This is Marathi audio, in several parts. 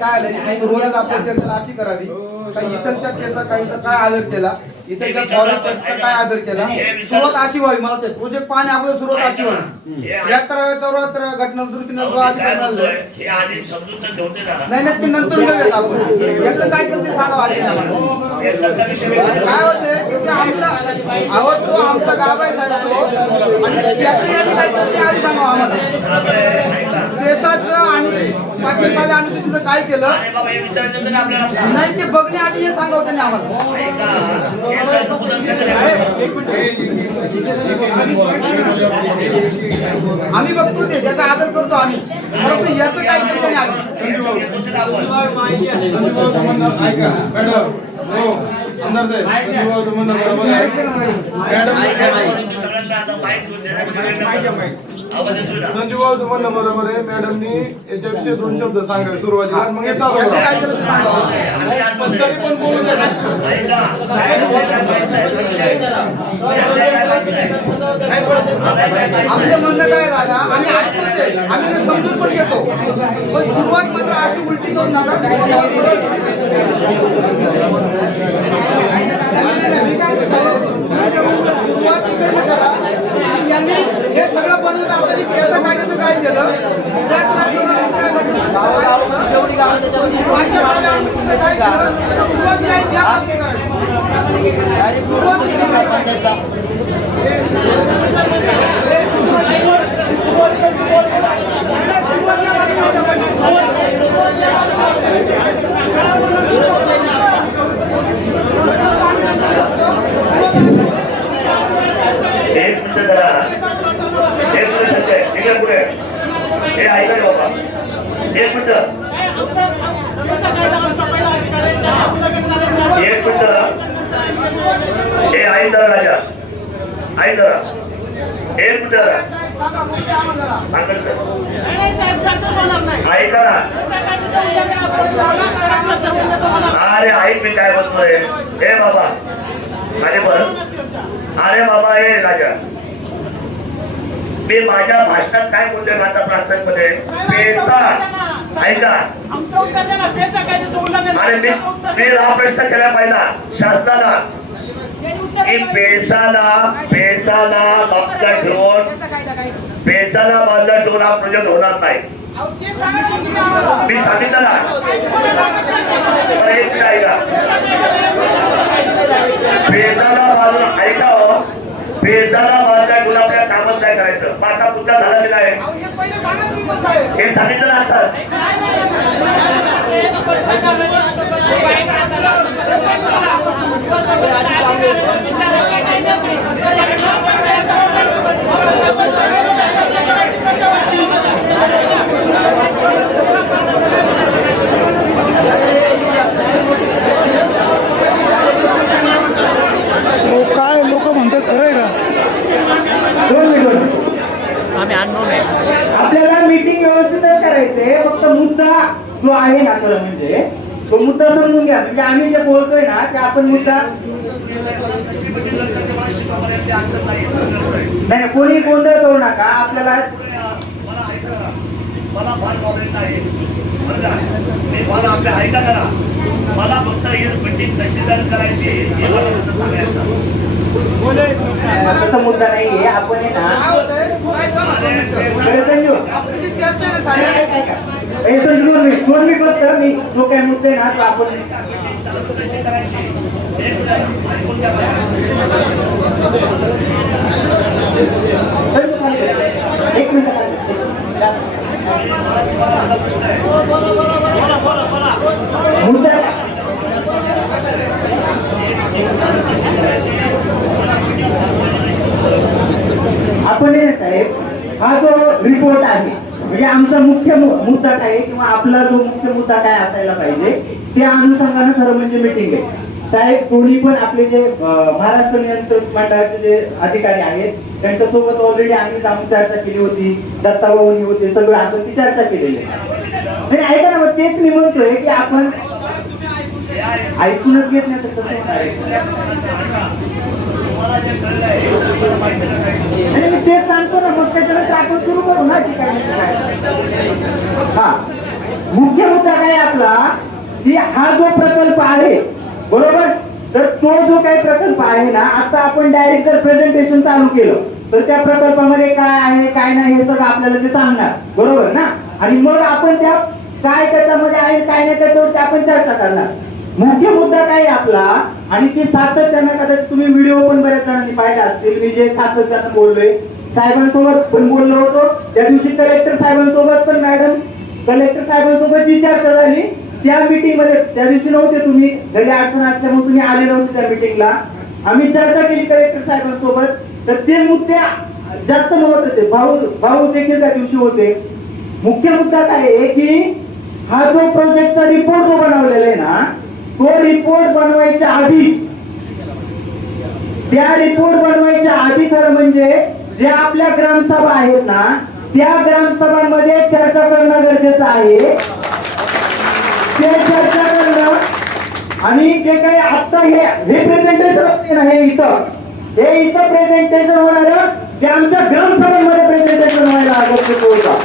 काय आलं सुरुवात आपण चर्चेला अशी करावी काही इथलच्या केसा काही काय आदर केला इथलच्या फॉरेस्टचा काय आदर केला सुरुवात अशी व्हावी मला ते प्रोजेक्ट पाहणे अगोदर सुरुवात अशी व्हावी 73 घटना दृष्टीने नाही नाही ते नंतर घेऊयात आपण याचं काय करते सांगा आधी काय होते की ते आमचा अहो तो आमचा गाव आहे साहेब तो आणि याचं यांनी काय करते आधी सांगा आम्हाला देशाचं आणि पाकिस्तान अनुसूचित काय केलं नाही ते बघणे आधी हे सांगावं त्यांनी आम्हाला आम्ही बघतो ते त्याचा आदर करतो आम्ही परंतु याचं काय केलं त्याने संजीव भाऊ म्हणणं बरोबर आहे. मॅडमनी याच्याविषयी 2 शब्द सांगावे सुरुवातीला मग हे चालू तरी पण बोलू आमचं म्हणणं काय दादा आम्ही आम्ही ते समजून पण घेतो पण सुरुवात मात्र अशी उलटी करू नका यांनी हे सगळं बनवून आपल्याला केसं काढण्याचं काय केलं अरे ऐक मी काय बोलतोय हे बाबा अरे बर अरे बाबा हे राजा मी माझ्या भाषणात काय बोलतोय माझ्या प्रास्ताविकमध्ये पैसा ऐका अरे मी हा प्रश्न केला पाहिला शासनाला की पैसाला बाजूला ठेवून हा प्रोजेक्ट होणार नाही मी सांगितलं ना ऐका पैसाला बाजूला ऐका हो पैसाला बाजूला ठेवून आपल्या कामच काय करायचं आता पुढचा झाला गेला आहे हे सांगितलं ना आता काय लोक म्हणतात खरंय का आपल्याला मीटिंग व्यवस्थितच करायचंय फक्त मुद्दा जो आहे ना खरं म्हणजे तो मुद्दा समजून घ्या म्हणजे आम्ही जे बोलतोय ना ते आपण मुद्दा नाही कोणी गोंधळ करू नका आपल्याला मला फार प्रॉब्लेम नाही मला आपल्या ऐका करा मला फक्त ही मीटिंग तहसीलदार करायची हे मला फक्त सांगायचं तसा मुद्दा नाहीये आपण आहे ना मी जो काय मुद्दे ना तो आपण एक मिनिट मुद्दा आपण साहेब हा जो रिपोर्ट आहे म्हणजे आमचा मुख्य मुद्दा काय किंवा आपला जो मुख्य मुद्दा काय असायला पाहिजे त्या अनुषंगाने खरं म्हणजे मीटिंग आहे साहेब. दोन्ही पण आपले जे महाराष्ट्र नियंत्रण मंडळाचे जे अधिकारी आहेत त्यांच्यासोबत ऑलरेडी आम्ही जाऊन चर्चा केली होती. दत्ताभाऊनी होते सगळं आपण ती चर्चा केलेली म्हणजे ऐका ना मग तेच मी म्हणतोय की आपण ऐकूनच घेत नाही तर आणि मी तेच सांगतो ना मग त्याच्यानंतर आपण सुरू करू ना की काय हा मुख्य मुद्दा काय आपला की हा जो प्रकल्प आहे बरोबर, तर तो जो काही प्रकल्प आहे ना, आता आपण डायरेक्ट जर प्रेझेंटेशन चालू केलं तर त्या प्रकल्पामध्ये काय आहे काय नाही हे सगळं आपल्याला ते सांगणार बरोबर ना, आणि मग आपण त्या काय त्याच्यामध्ये आहे काय नाही त्याच्यावर आपण चर्चा करणार. मुख्य मुद्दा काय आहे आपला, आणि ती सातत्यानं कदाचित तुम्ही व्हिडिओ पण बऱ्याच जणांनी पाहिला असतील, मी जे सातत्यानं बोललोय साहेबांसोबत पण बोललो होतो त्या दिवशी, कलेक्टर साहेबांसोबत पण मॅडम कलेक्टर साहेबांसोबत जी चर्चा झाली त्या मीटिंग मध्ये, त्या दिवशी नव्हते तुम्ही, घरी अडचण असल्यामुळे तुम्ही आले नव्हते त्या मीटिंगला, आम्ही चर्चा केली कलेक्टर साहेबांसोबत, तर ते मुद्दे जास्त महत्वाचे भाऊ देखील त्या दिवशी होते. मुख्य मुद्दा काय आहे की हा जो प्रोजेक्टचा रिपोर्ट जो बनवलेला आहे ना, तो रिपोर्ट बनवायच्या आधी, त्या रिपोर्ट बनवायच्या आधी खरं म्हणजे जे आपल्या ग्रामसभा आहेत ना, त्या ग्रामसभांमध्ये चर्चा करणं गरजेचं आहे. ते चर्चा करणं, आणि जे काही आता हे प्रेझेंटेशन होते ना, हे इथं प्रेझेंटेशन होणार, ते आमच्या ग्रामसभांमध्ये प्रेझेंटेशन व्हायला गरजेचं होतं.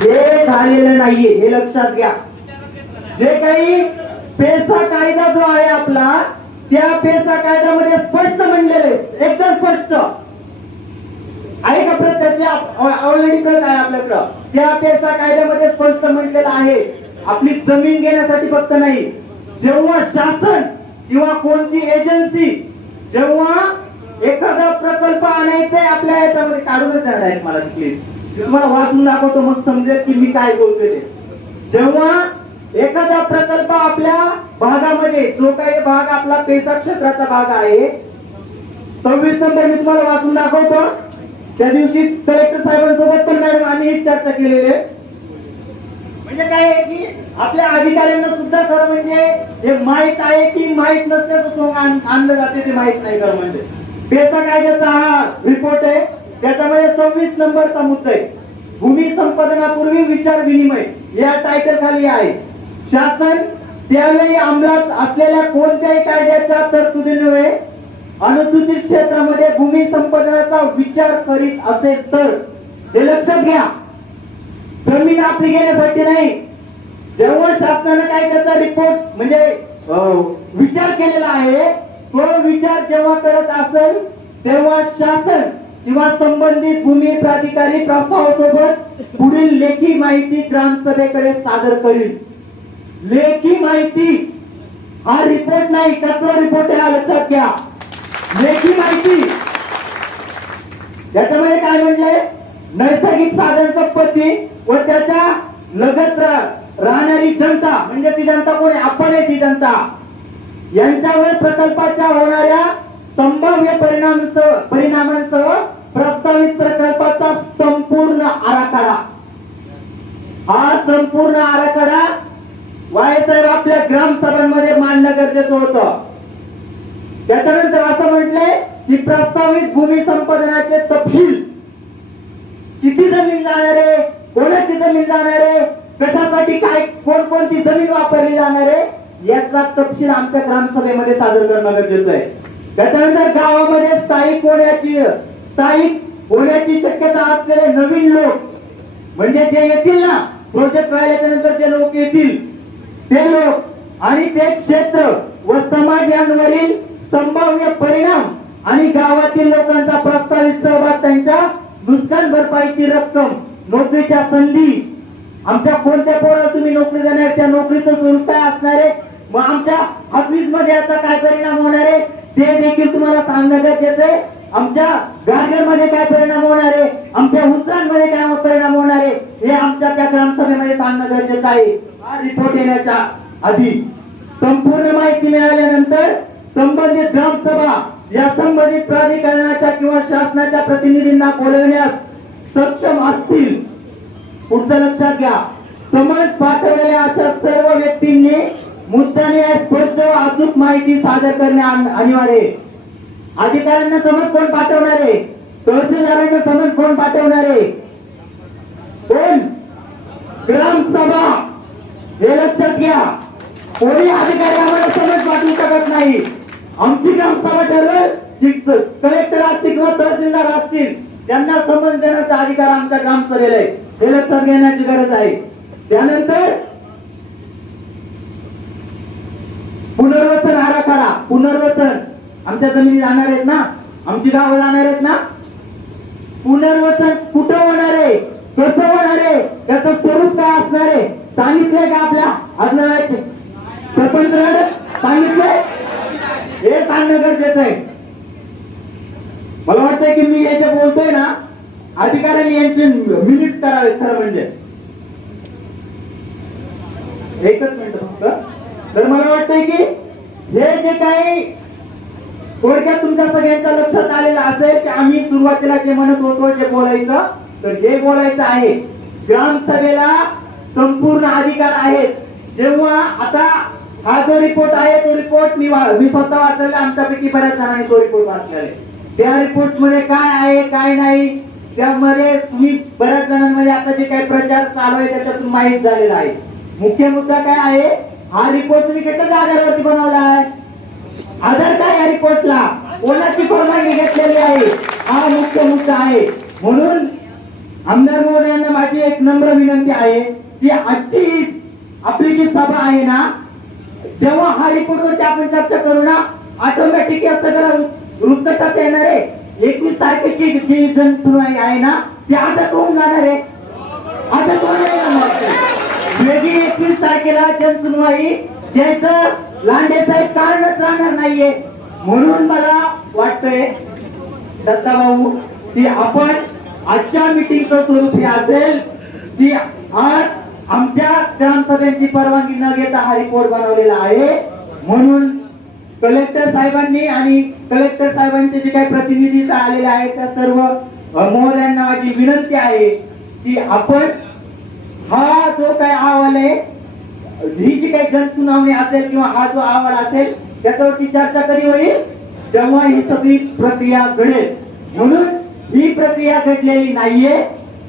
हे झालेलं नाहीये, हे लक्षात घ्या. जे काही पेसा कायदा जो आहे आपला, त्या पेसा कायद्यामध्ये स्पष्ट म्हणलेले, एकदम स्पष्ट आहे का, प्रत्यक्ष ऑलरेडी प्रत आहे आपल्याकडं, त्या पेसा कायद्यामध्ये स्पष्ट म्हटलेलं आहे आपली जमीन घेण्यासाठी फक्त नाही, जेव्हा शासन किंवा कोणती एजन्सी जेव्हा एखादा प्रकल्प आणायचा आहे आपल्या याच्यामध्ये, काढूनच जाणार आहे मला प्लीज, तुम्हाला वाचून दाखवतो मग समजेल की मी काय बोलतोय ते. जेव्हा एखादा प्रकल्प आपल्या भागामध्ये, जो काही भाग आपला पेसा क्षेत्राचा भाग आहे, 26 नंबर मी तुम्हाला वाचून दाखवतो, त्या दिवशी कलेक्टर साहेबांसोबत पण मॅडम आम्ही ही चर्चा केलेली आहे. म्हणजे काय आहे की आपल्या अधिकाऱ्यांना सुद्धा खरं म्हणजे हे माहित आहे की माहित नसल्याचं सोंग आणलं जाते, ते माहित नाही खरं म्हणजे. पेसा कायद्याचा हा रिपोर्ट आहे, त्याच्यामध्ये 26 नंबरचा मुद्दा आहे, भूमी संपादनापूर्वी विचार विनिमय या टायटल खाली आहे. शासन त्यावेळी अंमलात असलेल्या कोणत्याही कायद्याच्या तरतुदीमुळे अनुसूचित क्षेत्रामध्ये भूमी संपादनाचा विचार करीत असेल तर, हे लक्षात घ्या, जमीन आपली घेण्यासाठी नाही. जेव्हा शासनाने काय त्याचा रिपोर्ट म्हणजे विचार केलेला आहे, तो विचार जेव्हा करत असेल तेव्हा शासन किंवा संबंधित भूमी प्राधिकारी प्रस्तावासोबत पुढील लेखी माहिती ग्रामसभेकडे सादर करील. लेखी माहिती हा रिपोर्ट नाही, कचरा रिपोर्ट आहे, हा लक्षात घ्या. लेखी माहिती याच्यामध्ये काय म्हणलंय, नैसर्गिक साधन संपत्ती व त्याच्या लगत राहणारी जनता, म्हणजे ती जनता कोण आहे, आपण आहे ती जनता, यांच्यावर प्रकल्पाच्या होणाऱ्या संभाव्य परिणामांसह प्रस्तावित प्रकल्पाचा संपूर्ण आराखडा, हा संपूर्ण आराखडा वायसाहेब आपल्या ग्रामसभांमध्ये मांडणं गरजेचं होतं. त्याच्यानंतर असं म्हटलंय की प्रस्तावित भूमी संपादनाचे तपशील, किती जमीन जाणार आहे, कोणाची जमीन जाणार आहे, कशासाठी काय कोणकोणती जमीन वापरली जाणार आहे, याचा तपशील आमच्या ग्रामसभेमध्ये सादर करणं गरजेचं आहे. त्याच्यानंतर गावामध्ये स्थायिक होण्याची शक्यता असलेले नवीन लोक, म्हणजे जे येतील ना प्रोजेक्ट राहिल्याच्या नंतर जे लोक येतील ते लोक आणि ते क्षेत्र व समाज यांवरील संभाव्य परिणाम आणि गावातील लोकांचा प्रस्तावित सहभाग, त्यांच्या नुकसान भरपाईची रक्कम, नोकरीच्या संधी, आमच्या कोणत्या पोराला तुम्ही नोकरी देणार, त्या नोकरीचं स्वरूप काय असणार आहे, मग आमच्या ऑफिस मध्ये याचा काय परिणाम होणार आहे ते देखील तुम्हाला सांगणं गरजेचं आहे. आमच्या गार्डन मध्ये काय परिणाम होणार आहे, आमच्या उद्यानामध्ये काय परिणाम होणार आहे, हे आमच्या त्या ग्रामसभेमध्ये सांगणं गरजेचं आहे. हा रिपोर्ट येण्याच्या आधी संपूर्ण माहिती मिळाल्यानंतर संबंधित ग्रामसभा या संबंधित प्राधिकरणाच्या किंवा शासनाच्या प्रतिनिधींना बोलवण्यास सक्षम असतील. पुढचं लक्षात घ्या, समज पाठवलेल्या अशा सर्व व्यक्तींनी मुद्दाने स्पष्ट व अचूक माहिती सादर करणे अनिवार्य आहे. अधिकाऱ्यांना समज कोण पाठवणार आहे, तहसीलदारांना समज कोण पाठवणार आहे, कोण, ग्रामसभा, हे लक्षात घ्या. कोणी अधिकारी आम्हाला समज पाठवू शकत नाही. आमची ग्रामसभा ठरवेल, कलेक्टर असतील किंवा तहसीलदार असतील, त्यांना समज देण्याचा अधिकार आमच्या ग्रामसभेला आहे, हे लक्षात घेण्याची गरज आहे. त्यानंतर पुनर्वसन आराखडा, पुनर्वसन आमच्या जमिनी जाणार आहेत ना, आमची गावं जाणार आहेत ना, पुनर्वसन कुठं होणार आहे, कसं होणार आहे, त्याचं स्वरूप काय असणार आहे सांगितलंय का आपल्या आजनाचे स्वतंत्र सांगितलंय? हे सांगणं गरजेचं आहे. मला वाटतंय की मी याच्या बोलतोय ना, अधिकाऱ्यांनी यांचे मिनिट्स करावे खरं म्हणजे. एकच मिनिट फक्त. तर मला वाटतंय की हे जे काही थोडक्यात तुमच्या सगळ्यांच्या लक्षात आलेलं असेल की आम्ही सुरुवातीला जे म्हणत होतो जे बोलायचं, तर हे बोलायचं आहे ग्रामसभेला संपूर्ण अधिकार आहेत. जेव्हा आता हा जो रिपोर्ट आहे तो रिपोर्ट मी स्वतः वाचलेला, आमच्यापैकी बऱ्याच जणांनी तो रिपोर्ट वाचलेला आहे. त्या रिपोर्ट मध्ये काय आहे काय नाही त्यामध्ये तुम्ही बऱ्याच जणांमध्ये आता जे काही प्रचार चालू आहे त्याच्यातून माहीत झालेला आहे. मुख्य मुद्दा काय आहे, हा रिपोर्ट तुम्ही कशाच्या आधारावरती बनवला आहे, आधार काय या रिपोर्टला, कोणाची परवानगी घेतलेली आहे, हा मुख्य मुद्दा आहे. म्हणून आमदार महोदयांना माझी एक नम्र विनंती आहे की आजची आपली जी सभा आहे ना, जेव्हा हा रिपोर्टवरती आपण चर्चा करू ना, ऑटोमॅटिक या सगळं वृत्तपत्रात येणार आहे. 21 तारखेची जी जनसुनवाई आहे ना ती आता होऊन जाणार आहे, आता कोण वेगळी 21 तारखेला जनसुनवाई द्यायचं लांडे साहेब कारणच राहणार नाहीये. म्हणून मला वाटतंय दत्ताभाऊ की आपण आजच्या मीटिंगचं स्वरूप हे असेल की आज आमच्या ग्रामसभेची परवानगी न घेता हा रिपोर्ट बनवलेला आहे. म्हणून कलेक्टर साहेबांनी आणि कलेक्टर साहेबांचे जे काही प्रतिनिधी आलेले आहेत त्या सर्व महोदयांना माझी विनंती आहे की आपण हा जो काही अहवाल आहे, ही जी काही जनसुनावणी असेल किंवा हा जो अहवाल असेल त्याच्यावरती चर्चा कधी होईल, जेव्हा ही सगळी प्रक्रिया घडेल. म्हणून ही प्रक्रिया घडलेली नाहीये.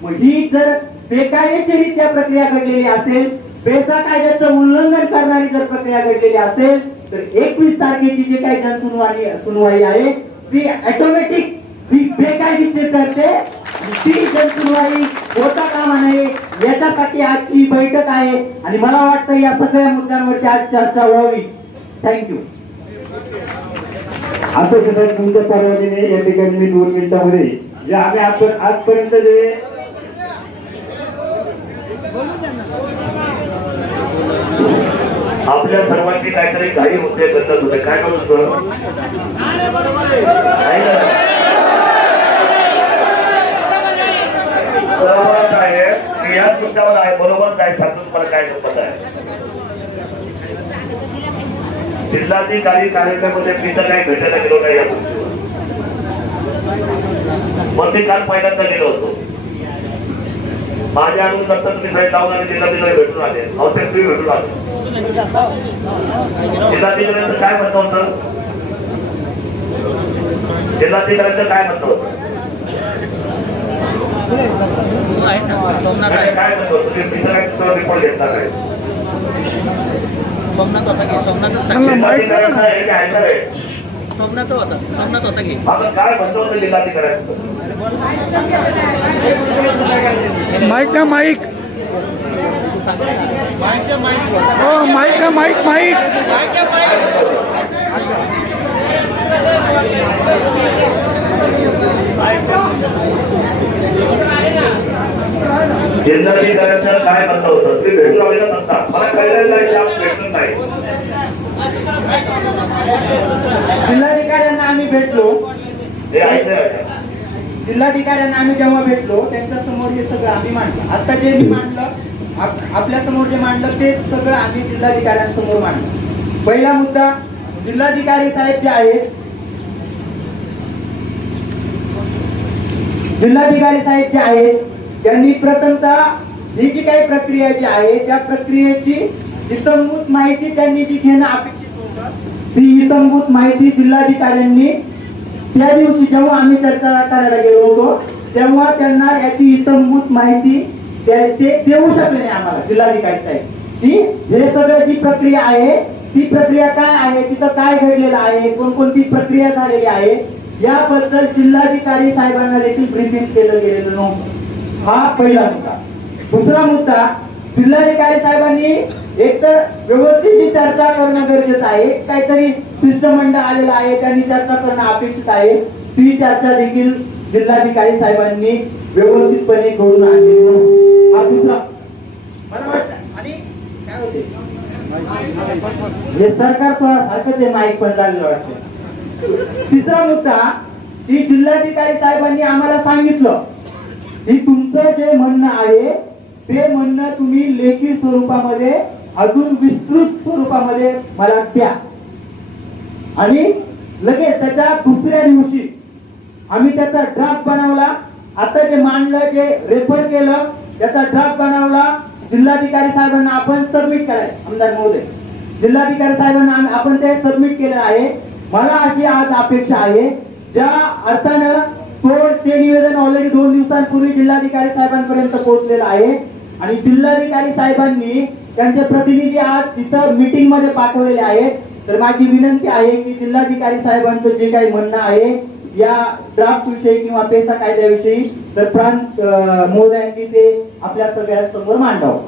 मग ही जर बेकायदेशीरित्या प्रक्रिया घडलेली असेल, पेसा कायद्याचं उल्लंघन करणारी जर प्रक्रिया घडलेली असेल, तर 21 तारखेची जी काही जनसुनवाई आहे ती ऑटोमॅटिक ही बेकायदेशीर करते. ती जनसुनवाई होता कामा नये याच्यासाठी आजची बैठक आहे आणि मला वाटतं या सगळ्या मुद्द्यांवरती आज चर्चा व्हावी. थँक्यू. आता सुद्धा तुमच्या परवानगीने या ठिकाणी मी 2 मिनिटांमध्ये जे आम्ही आजपर्यंत जे आपल्या सर्वांची काहीतरी घाई होते, गद्दल होते, काय करू बरोबरच आहे, मी याच मुद्द्यावर आहे, बरोबरच आहे. सांगतो तुम्हाला काय गप्पत आहे. जिल्हाधिकारी कार्यालयामध्ये मी तर काही भेटायला गेलो नाही या गोष्टीवर. मग मी काल पहिल्यांदा गेलो होतो. माझ्या नंतर तुम्ही साहेब जाऊन आणि जिल्हाधिकारी भेटून आले, अवसर तुम्ही भेटून आले. जिल्हाधिकाऱ्यांचं काय म्हणणं होतं, जिल्हाधिकाऱ्यांचं काय म्हणणं होतं, काय म्हणतो तुम्ही मित्रांचा रिपोर्ट घेतला काय, सोमनाथ होता की सोमनाथ होता की आता काय म्हणतो होतं जिल्हाधिकाऱ्यांचं, माईक द्या, माईक हो, माईक द्या, माईक माईक जिल्हाधिकाऱ्यांचं काय म्हणणं होतं तुम्ही भेटून आलेलं नसता, मला कळलेलं नाही की आपण भेटून नाही. जिल्हाधिकाऱ्यांना आम्ही भेटलो, हे ऐकलं जिल्हाधिकाऱ्यांना आम्ही जेव्हा भेटलो त्यांच्या समोर हे सगळं आम्ही मांडलं. आता जे मी मांडलं आपल्या समोर जे मांडलं ते सगळं आम्ही जिल्हाधिकाऱ्यांसमोर मांडलं. पहिला मुद्दा, जिल्हाधिकारी साहेब जे आहेत, जिल्हाधिकारी साहेब जे आहेत त्यांनी प्रथमतः ही जी काही प्रक्रिया जी आहे त्या प्रक्रियेची इत्थंभूत माहिती त्यांनी जी घेणं अपेक्षित होतं, ती इत्थंभूत माहिती जिल्हाधिकाऱ्यांनी त्या दिवशी जेव्हा आम्ही चर्चा करायला गेलो होतो तेव्हा त्यांना याची इत्थंभूत माहिती ते देऊ शकले नाही आम्हाला जिल्हाधिकारी साहेब. ती हे सगळं जी प्रक्रिया आहे ती प्रक्रिया काय आहे, तिथं काय घडलेलं आहे, कोणकोणती प्रक्रिया झालेली आहे याबद्दल जिल्हाधिकारी साहेबांना देखील ब्रीफिंग केलं गेलेलं नव्हतं. हा पहिला मुद्दा. दुसरा मुद्दा, जिल्हाधिकारी साहेबांनी एकतर व्यवस्थित चर्चा करणं गरजेचं आहे. काहीतरी शिष्टमंडळ आलेलं आहे, त्यांनी चर्चा करणं अपेक्षित आहे. ती चर्चा देखील जिल्हाधिकारी साहेबांनी व्यवस्थितपणे करून आणलेली नाही. हा दुसरा मला वाटतं. आणि काय होते हे सरकार सारखंच हे माईक पण झालेलं वाटतं. तिसरा मुद्दा की जिल्हाधिकारी साहेबांनी आम्हाला सांगितलं की तुमचं जे म्हणणं आहे ते म्हणणं तुम्ही लेखी स्वरूपामध्ये अजून विस्तृत स्वरूपामध्ये मला द्या. आणि लगेच त्याच्या दुसऱ्या दिवशी आम्ही त्याचा ड्राफ्ट बनवला. आता जे मांडलं, जे रेफर केलं, त्याचा ड्राफ्ट बनवला. जिल्हाधिकारी साहेबांना आपण सबमिट करायचं. आमदार महोदय, जिल्हाधिकारी साहेबांना आपण ते सबमिट केलं आहे. मला अशी आज अपेक्षा आहे, ज्या अर्थानं ते निवेदन ऑलरेडी 2 दिवसांपूर्वी जिल्हाधिकारी साहेबांपर्यंत पोहोचलेलं आहे आणि जिल्हाधिकारी साहेबांनी त्यांचे प्रतिनिधी आज तिथं मीटिंग मध्ये पाठवलेले आहेत. तर माझी विनंती आहे की जिल्हाधिकारी साहेबांचं जे काही म्हणणं आहे या ड्राफ्ट विषयी किंवा पेसा कायद्याविषयी तर प्रांत महोदयांनी ते आपल्या सगळ्यांसमोर मांडावं.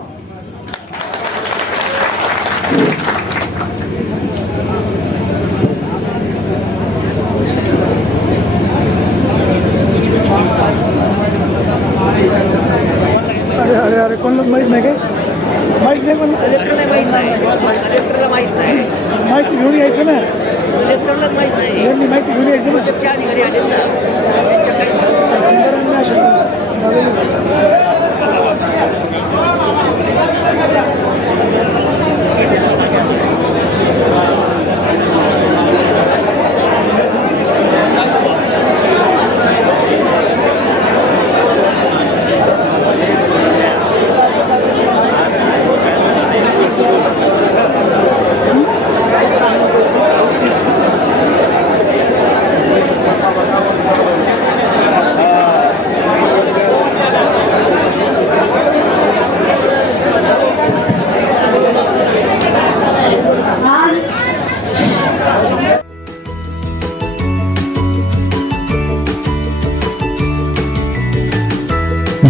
अरे अरे कोणाला माहित नाही काय? माहित नाही पण कलेक्टरला माहित नाही. कलेक्टरला माहित नाही. माहिती घेऊन यायचं ना. कलेक्टरला माहित नाही. यांनी माहिती घेऊन यायचं ना. भाजपच्या अधिकारी आले ना, त्यांच्या काही आमदारांनी अशा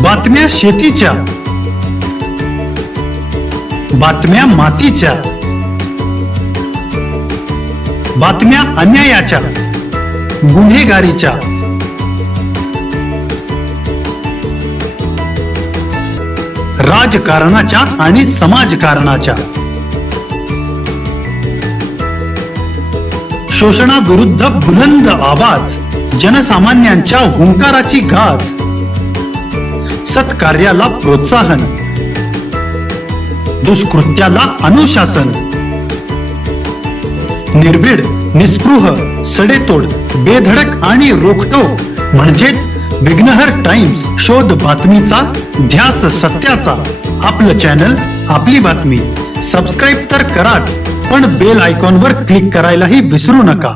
बातम्या शेतीच्या, बातम्या मातीच्या, बातम्या अन्यायाच्या, गुन्हेगारीच्या, राजकारणाच्या आणि समाजकारणाच्या, शोषणाविरुद्ध बुलंद आवाज, जनसामान्यांच्या हुंकाराची गाज, सत्कार्याला प्रोत्साहन, दुष्कृत्याला अनुशासन, निर्भीड, निस्पृह, सडेतोड, बेधडक आणि रोखटोक म्हणजेच विघ्नहर टाइम्स. शोध बातमीचा, ध्यास सत्याचा. आपलं चॅनल, आपली बातमी. सबस्क्राईब तर कराच, पण बेल आयकॉनवर क्लिक करायलाही विसरू नका.